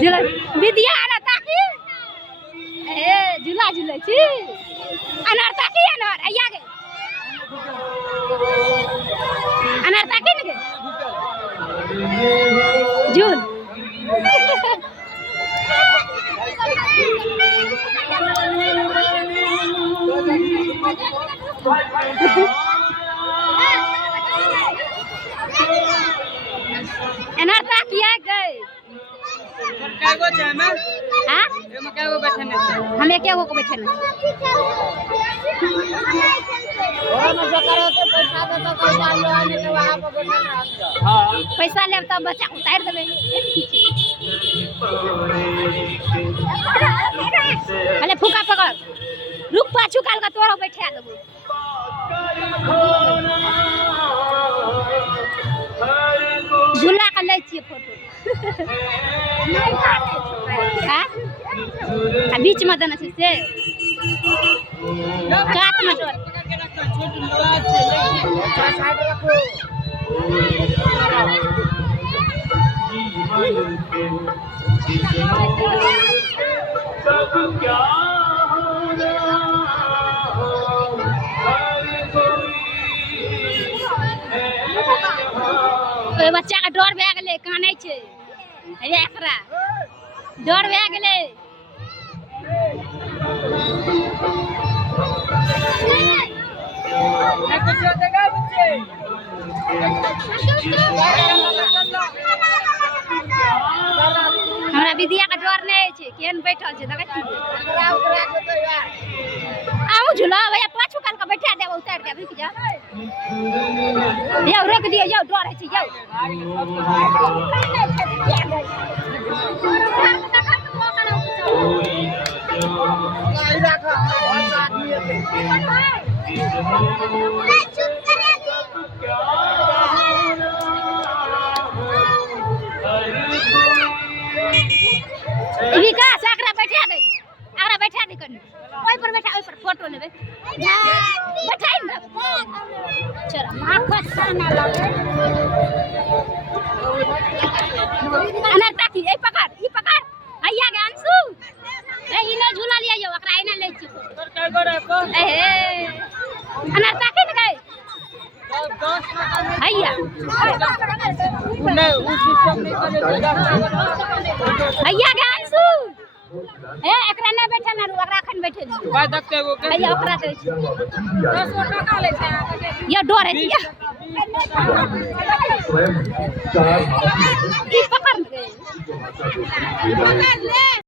झूला विद्या आना ताकी ए झूला झूले छी अनार ताकी अनार आया गे अनार ताकी ने गे झूल अनार ताकी आ गए कागो छै में हां एमे कागो बैठने छै हम एके गो को बैठने ओना जो करो तो पैसा दे तो कोई मान लो आने तो वहां पर बैठल रह हां पैसा लेब तब बच्चा उतार देबे अरे फूका पकड़ रुक पाछू काल का तोरो बैठा देबो झूला का ले छिए फोटो हां बीच में देना छै से काट में जोड़ छोट लगा छै साइड रखो सब क्या ओए बच्चा का डर भए गेलै कानै छै अरे एकरा डर भए गेलै हमरा विद्या का डर नहीं छै केहन बैठल छै देखै छी आउ झूला भैया पाछू काल का बैठा देब उतार देब रुक जा यौ रोक दियो यौ डर है छै यौ विकास एकरा बैठा दे कनी ओइ पर बैठा ओइ पर फोटो लेबे बैठाई न चल माखत खाना लागे अनार ताकी ए पकड़ ई पकड़ हैया गे अंशु ए इने झूला लिया यो एकरा इने ले छी सरकार करे को ए अनार ताकी न गए 10 हैया नहीं उस सिस्टम नहीं करे हैया गे अंशु ए एकरा ने बैठे ना एकरा अखन बैठे बाय देखते वो के हैया ओकरा दे 10 टका ले छै ये डर है ये पकड़ ले